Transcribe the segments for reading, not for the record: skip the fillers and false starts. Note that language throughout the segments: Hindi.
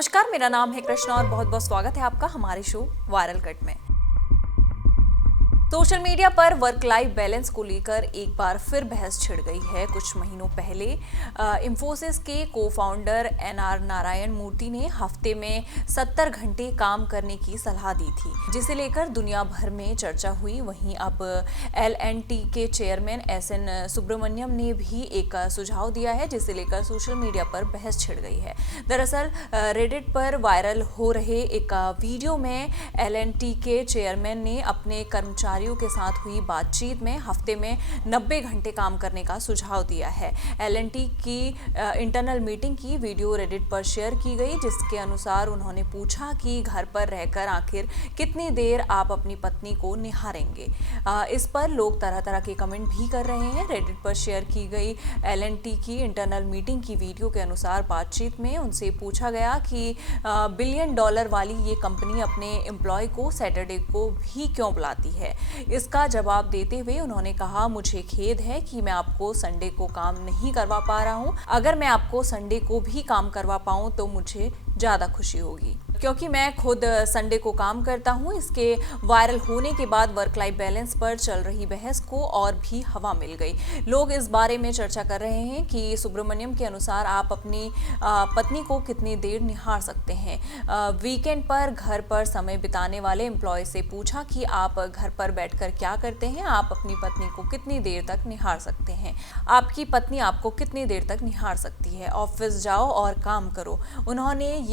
नमस्कार, मेरा नाम है कृष्णा और बहुत बहुत स्वागत है आपका हमारे शो वायरल कट में। सोशल मीडिया पर वर्क लाइफ बैलेंस को लेकर एक बार फिर बहस छिड़ गई है। कुछ महीनों पहले इंफोसिस के को-फाउंडर एनआर नारायण मूर्ति ने हफ्ते में 70 घंटे काम करने की सलाह दी थी, जिसे लेकर दुनिया भर में चर्चा हुई। वहीं अब एल&टी के चेयरमैन एसएन सुब्रमण्यम ने भी एक सुझाव दिया है, जिसे लेकर सोशल मीडिया पर बहस छिड़ गई है। दरअसल रेडिट पर वायरल हो रहे एक वीडियो में एल&टी के चेयरमैन ने अपने कर्मचारियों के साथ हुई बातचीत में हफ्ते में 90 घंटे काम करने का सुझाव दिया है। एल&टी की इंटरनल मीटिंग की वीडियो रेडिट पर शेयर की गई, जिसके अनुसार उन्होंने पूछा कि घर पर रहकर आखिर कितनी देर आप अपनी पत्नी को निहारेंगे। इस पर लोग तरह तरह के कमेंट भी कर रहे हैं। रेडिट पर शेयर की गई एल&टी की इंटरनल मीटिंग की वीडियो के अनुसार बातचीत में उनसे पूछा गया कि $1 बिलियन वाली ये कंपनी अपने एम्प्लॉय को सैटरडे को भी क्यों बुलाती है। इसका जवाब देते हुए उन्होंने कहा, मुझे खेद है कि मैं आपको संडे को काम नहीं करवा पा रहा हूं। अगर मैं आपको संडे को भी काम करवा पाऊं तो मुझे ज़्यादा खुशी होगी, क्योंकि मैं खुद संडे को काम करता हूं। इसके वायरल होने के बाद वर्क लाइफ बैलेंस पर चल रही बहस को और भी हवा मिल गई। लोग इस बारे में चर्चा कर रहे हैं कि सुब्रमण्यम के अनुसार आप अपनी पत्नी को कितनी देर निहार सकते हैं। वीकेंड पर घर पर समय बिताने वाले एम्प्लॉय से पूछा कि आप घर पर बैठकर क्या करते हैं, आप अपनी पत्नी को कितनी देर तक निहार सकते हैं, आपकी पत्नी आपको कितनी देर तक निहार सकती है, ऑफिस जाओ और काम करो। उन्होंने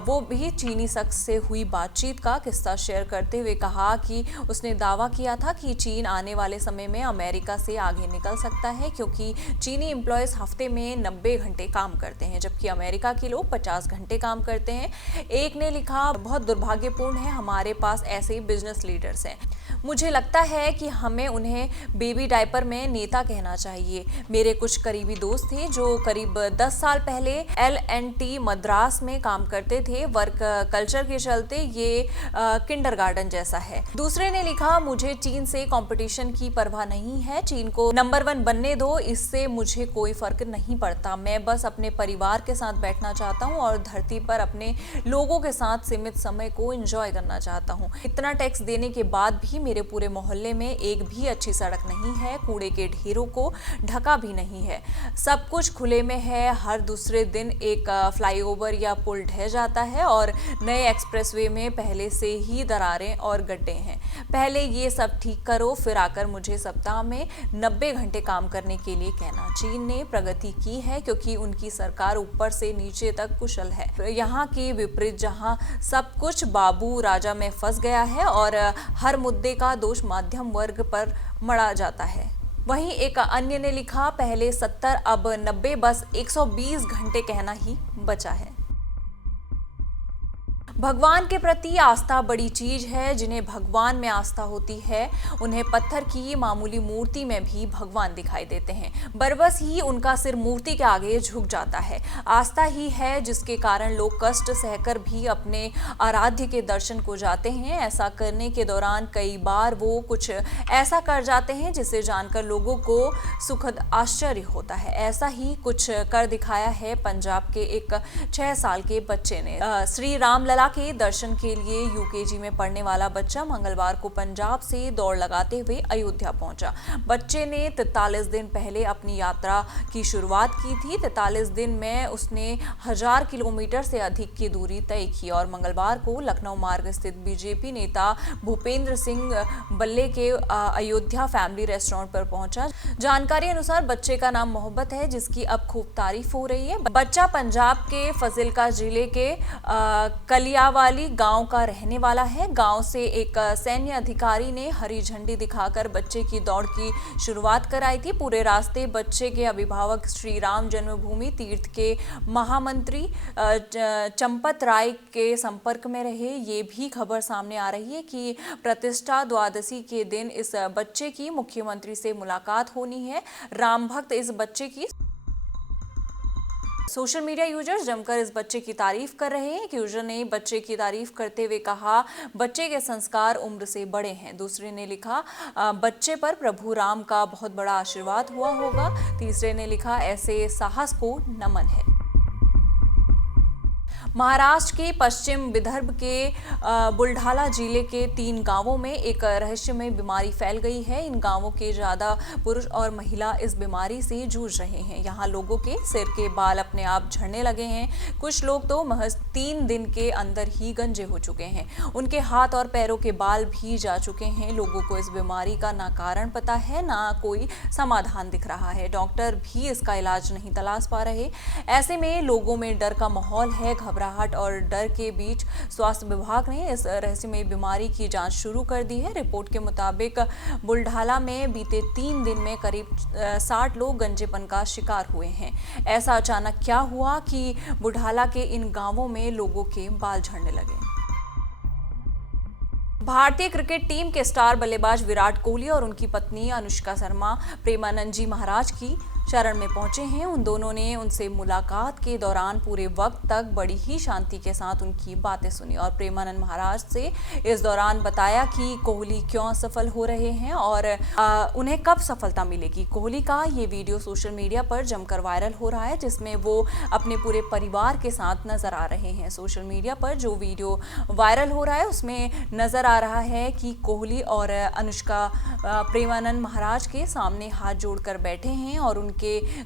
वो भी चीनी शख्स से हुई बातचीत का किस्सा शेयर करते हुए कहा कि उसने दावा किया था कि चीन आने वाले समय में अमेरिका से आगे निकल सकता है, क्योंकि चीनी एम्प्लॉयज हफ्ते में 90 घंटे काम करते हैं, जबकि अमेरिका के लोग 50 घंटे काम करते हैं। एक ने लिखा, बहुत दुर्भाग्यपूर्ण है, हमारे पास ऐसे बिजनेस लीडर्स हैं। मुझे लगता है कि हमें उन्हें बेबी डायपर में नेता कहना चाहिए। मेरे कुछ करीबी दोस्त थे जो करीब 10 साल पहले एल&टी मद्रास में काम करते थे। वर्क कल्चर के चलते ये किंडरगार्टन जैसा है। दूसरे ने लिखा, मुझे चीन से कंपटीशन की परवाह नहीं है, चीन को नंबर 1 बनने दो, इससे मुझे कोई फर्क नहीं पड़ता। मैं बस अपने परिवार के साथ बैठना चाहता हूँ और धरती पर अपने लोगों के साथ सीमित समय को एंजॉय करना चाहता हूँ। इतना टैक्स देने के बाद भी मेरे पूरे मोहल्ले में एक भी अच्छी सड़क नहीं है, कूड़े के ढेरों को ढका भी नहीं है, सब कुछ खुले में है। हर दूसरे दिन एक फ्लाईओवर या पुल ढह जाता है और नए एक्सप्रेसवे में पहले से ही दरारें और गड्ढे हैं। पहले ये सब ठीक करो, फिर आकर मुझे सप्ताह में 90 घंटे काम करने के लिए कहना। चीन ने प्रगति की है क्योंकि उनकी सरकार ऊपर से नीचे तक कुशल है। यहाँ के विपरीत, जहाँ सब कुछ बाबू राजा में फंस गया है और हर मुद्दे का दोष मध्यम वर्ग पर मढ़ा जाता है। वहीं एक अन्य ने लिखा, पहले 70 अब 90, बस 120 घंटे कहना ही बचा है। भगवान के प्रति आस्था बड़ी चीज है। जिन्हें भगवान में आस्था होती है उन्हें पत्थर की मामूली मूर्ति में भी भगवान दिखाई देते हैं। बरबस ही उनका सिर मूर्ति के आगे झुक जाता है। आस्था ही है जिसके कारण लोग कष्ट सहकर भी अपने आराध्य के दर्शन को जाते हैं। ऐसा करने के दौरान कई बार वो कुछ ऐसा कर जाते हैं जिसे जानकर लोगों को सुखद आश्चर्य होता है। ऐसा ही कुछ कर दिखाया है पंजाब के एक 6 साल के बच्चे ने। श्री राम लला के दर्शन के लिए यूकेजी में पढ़ने वाला बच्चा मंगलवार को पंजाब से दौड़ लगाते हुए अयोध्या पहुंचा। बच्चे ने 43 दिन पहले अपनी यात्रा की शुरुआत की थी। 43 दिन में उसने 1000 किलोमीटर से अधिक की दूरी तय की और मंगलवार को लखनऊ मार्ग स्थित बीजेपी नेता भूपेंद्र सिंह बल्ले के अयोध्या फैमिली रेस्टोरेंट पर पहुंचा। जानकारी अनुसार बच्चे का नाम मोहब्बत है, जिसकी अब खूब तारीफ हो रही है। बच्चा पंजाब के फाजिल्का जिले के कलियावाली गांव का रहने वाला है। गांव से एक सैन्य अधिकारी ने हरी झंडी दिखाकर बच्चे की दौड़ की शुरुआत कराई थी। पूरे रास्ते बच्चे के अभिभावक श्री राम जन्मभूमि तीर्थ के महामंत्री चंपत राय के संपर्क में रहे। ये भी खबर सामने आ रही है कि प्रतिष्ठा द्वादशी के दिन इस बच्चे की मुख्यमंत्री से मुलाकात होनी है। राम भक्त इस बच्चे की सोशल मीडिया यूजर्स जमकर इस बच्चे की तारीफ कर रहे हैं। एक यूजर ने बच्चे की तारीफ करते हुए कहा, बच्चे के संस्कार उम्र से बड़े हैं। दूसरे ने लिखा, बच्चे पर प्रभु राम का बहुत बड़ा आशीर्वाद हुआ होगा। तीसरे ने लिखा, ऐसे साहस को नमन है। महाराष्ट्र के पश्चिम विदर्भ के बुलढाना जिले के 3 गांवों में एक रहस्यमय बीमारी फैल गई है। इन गांवों के ज्यादा पुरुष और महिला इस बीमारी से जूझ रहे हैं। यहाँ लोगों के सिर के बाल अपने आप झड़ने लगे हैं। कुछ लोग तो महज 3 दिन के अंदर ही गंजे हो चुके हैं। उनके हाथ और पैरों के बाल भी जा चुके हैं। लोगों को इस बीमारी का ना कारण पता है, ना कोई समाधान दिख रहा है। डॉक्टर भी इसका इलाज नहीं तलाश पा रहे। ऐसे में लोगों में डर का माहौल है। घबराहट और डर के बीच स्वास्थ्य विभाग ने इस रहस्यमय बीमारी की जांच शुरू कर दी है। रिपोर्ट के मुताबिक बुलढाना में बीते 3 दिन में करीब 60 लोग गंजेपन का शिकार हुए हैं। ऐसा अचानक क्या हुआ कि बुलढाना के इन गांवों में लोगों के बाल झड़ने लगे? भारतीय क्रिकेट टीम के स्टार बल्लेबाज विराट कोहली और उनकी पत्नी अनुष्का शर्मा प्रेमानंद जी महाराज की शरण में पहुंचे हैं। उन दोनों ने उनसे मुलाकात के दौरान पूरे वक्त तक बड़ी ही शांति के साथ उनकी बातें सुनी और प्रेमानंद महाराज से इस दौरान बताया कि कोहली क्यों असफल हो रहे हैं और उन्हें कब सफलता मिलेगी। कोहली का ये वीडियो सोशल मीडिया पर जमकर वायरल हो रहा है, जिसमें वो अपने पूरे परिवार के साथ नजर आ रहे हैं। सोशल मीडिया पर जो वीडियो वायरल हो रहा है उसमें नजर आ रहा है कि कोहली और अनुष्का प्रेमानंद महाराज के सामने हाथ जोड़कर बैठे हैं और उनके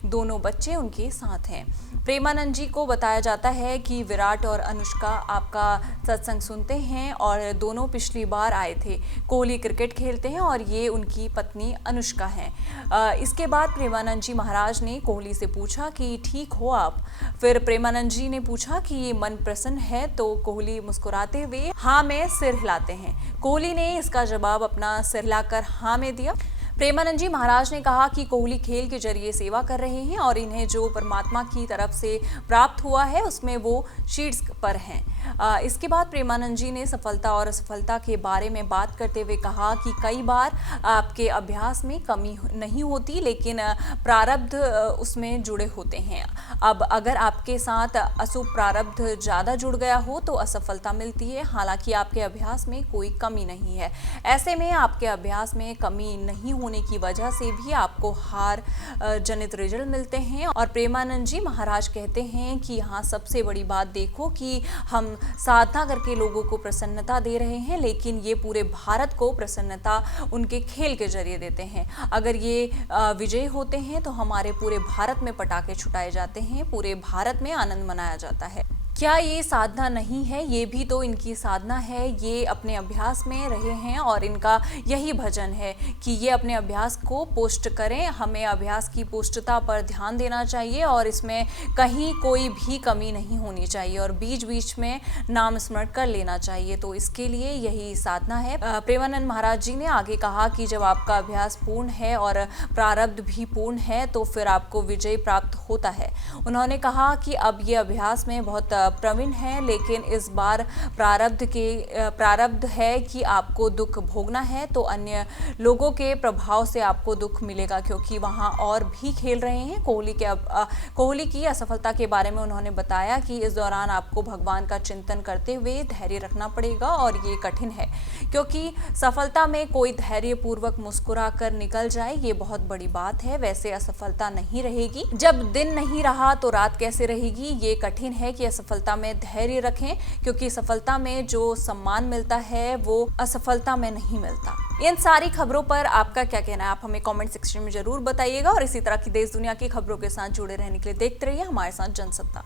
दोनों बच्चे उनके साथ हैं। प्रेमानंद जी को बताया जाता है कि विराट और अनुष्का आपका सत्संग सुनते हैं और दोनों पिछली बार आए थे। कोहली क्रिकेट खेलते हैं और ये उनकी पत्नी अनुष्का हैं। इसके बाद प्रेमानंद जी महाराज ने कोहली से पूछा कि ठीक हो आप? फिर प्रेमानंद जी ने पूछा कि ये मन प्रसन्न है, तो कोहली मुस्कुराते हुए हाँ में सिर हिलाते हैं। कोहली ने इसका जवाब अपना सिर हिलाकर हाँ में दिया। प्रेमानंद जी महाराज ने कहा कि कोहली खेल के जरिए सेवा कर रहे हैं और इन्हें जो परमात्मा की तरफ से प्राप्त हुआ है उसमें वो शीर्ष पर हैं। इसके बाद प्रेमानंद जी ने सफलता और असफलता के बारे में बात करते हुए कहा कि कई बार आपके अभ्यास में कमी नहीं होती, लेकिन प्रारब्ध उसमें जुड़े होते हैं। अब अगर आपके साथ अशुभ प्रारब्ध ज़्यादा जुड़ गया हो तो असफलता मिलती है। हालांकि आपके अभ्यास में कोई कमी नहीं है। ऐसे में आपके अभ्यास में कमी नहीं होने की वजह से भी आपको हार जनित रिजल्ट मिलते हैं। और प्रेमानंद जी महाराज कहते हैं कि यहाँ सबसे बड़ी बात देखो कि हम साधना करके लोगों को प्रसन्नता दे रहे हैं, लेकिन ये पूरे भारत को प्रसन्नता उनके खेल के जरिए देते हैं। अगर ये विजयी होते हैं तो हमारे पूरे भारत में पटाखे छुटाए जाते हैं, पूरे भारत में आनंद मनाया जाता है। क्या ये साधना नहीं है? ये भी तो इनकी साधना है। ये अपने अभ्यास में रहे हैं और इनका यही भजन है कि ये अपने अभ्यास को पोस्ट करें। हमें अभ्यास की पुष्टता पर ध्यान देना चाहिए और इसमें कहीं कोई भी कमी नहीं होनी चाहिए और बीच बीच में नाम स्मरण कर लेना चाहिए। तो इसके लिए यही साधना है। प्रेमानंद महाराज जी ने आगे कहा कि जब आपका अभ्यास पूर्ण है और प्रारब्ध भी पूर्ण है तो फिर आपको विजय प्राप्त होता है। उन्होंने कहा कि अब ये अभ्यास में बहुत प्रवीण है, लेकिन इस बार प्रारब्ध है कि आपको दुख भोगना है, तो अन्य लोगों के प्रभाव से आपको दुख मिलेगा क्योंकि वहां और भी खेल रहे हैं। कोहली की असफलता के बारे में उन्होंने बताया कि इस दौरान आपको भगवान का चिंतन करते हुए धैर्य रखना पड़ेगा और ये कठिन है क्योंकि सफलता में कोई धैर्य पूर्वक मुस्कुरा कर निकल जाए ये बहुत बड़ी बात है। वैसे असफलता नहीं रहेगी। जब दिन नहीं रहा तो रात कैसे रहेगी? ये कठिन है कि असफलता में धैर्य रखें क्योंकि सफलता में जो सम्मान मिलता है वो असफलता में नहीं मिलता। इन सारी खबरों पर आपका क्या कहना है? आप हमें कमेंट सेक्शन में जरूर बताइएगा और इसी तरह की देश दुनिया की खबरों के साथ जुड़े रहने के लिए देखते रहिए हमारे साथ जनसत्ता।